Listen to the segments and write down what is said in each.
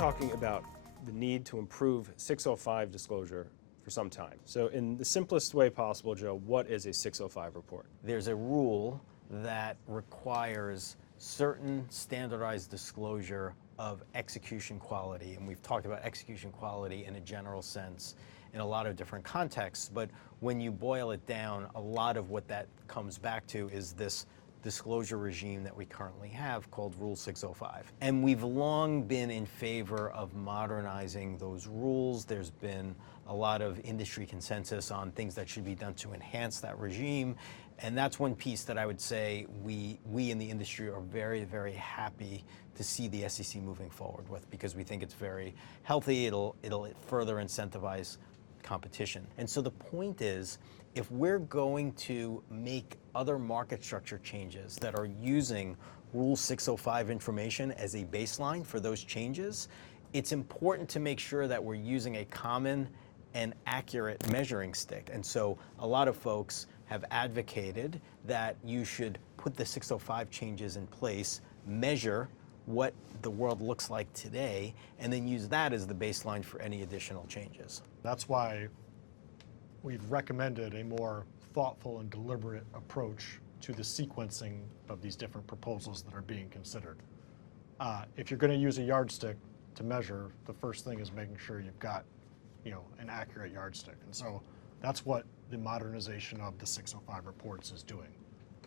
talking about the need to improve 605 disclosure for some time. So in the simplest way possible, Joe, what is a 605 report? There's a rule that requires certain standardized disclosure of execution quality, and we've talked about execution quality in a general sense in a lot of different contexts, but when you boil it down, a lot of what that comes back to is this disclosure regime that we currently have called Rule 605. And we've long been in favor of modernizing those rules. There's been a lot of industry consensus on things that should be done to enhance that regime. And that's one piece that I would say we in the industry are very, very happy to see the SEC moving forward with, because we think it's very healthy. It'll further incentivize competition. And so the point is, if we're going to make other market structure changes that are using Rule 605 information as a baseline for those changes, it's important to make sure that we're using a common and accurate measuring stick. And so a lot of folks have advocated that you should put the 605 changes in place, measure what the world looks like today, and then use that as the baseline for any additional changes. That's why we've recommended a more thoughtful and deliberate approach to the sequencing of these different proposals that are being considered. If you're going to use a yardstick to measure, the first thing is making sure you've got, an accurate yardstick. And so that's what the modernization of the 605 reports is doing.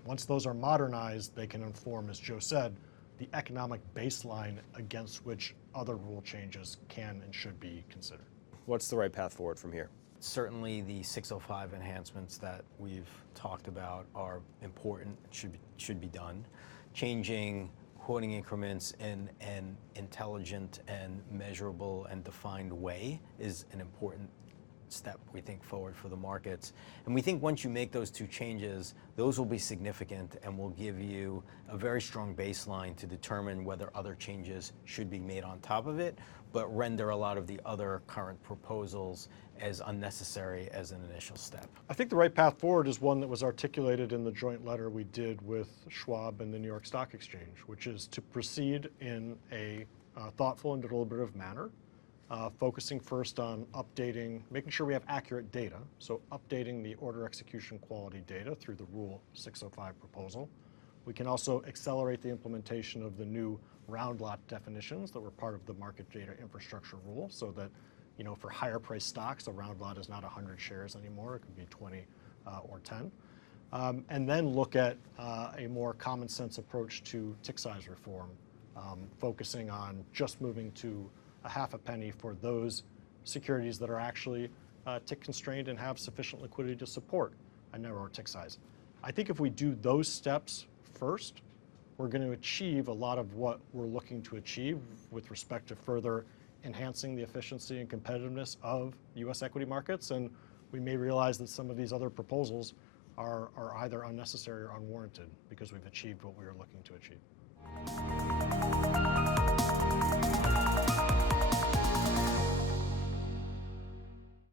Once those are modernized, they can inform, as Joe said, the economic baseline against which other rule changes can and should be considered. What's the right path forward from here? Certainly the 605 enhancements that we've talked about are important, should be done. Changing quoting increments in an intelligent and measurable and defined way is an important step, we think, forward for the markets. And we think once you make those two changes, those will be significant and will give you a very strong baseline to determine whether other changes should be made on top of it, but render a lot of the other current proposals as unnecessary as an initial step. I think the right path forward is one that was articulated in the joint letter we did with Schwab and the New York Stock Exchange, which is to proceed in a thoughtful and deliberative manner, focusing first on making sure we have accurate data, so updating the order execution quality data through the Rule 605 proposal. We can also accelerate the implementation of the new round lot definitions that were part of the market data infrastructure rule, so that for higher price stocks, a round lot is not 100 shares anymore, it could be 20 or 10. And then look at a more common sense approach to tick size reform, focusing on just moving to a half a penny for those securities that are actually tick constrained and have sufficient liquidity to support a narrower tick size. I think if we do those steps first, we're going to achieve a lot of what we're looking to achieve with respect to further enhancing the efficiency and competitiveness of U.S. equity markets. And we may realize that some of these other proposals are either unnecessary or unwarranted because we've achieved what we were looking to achieve.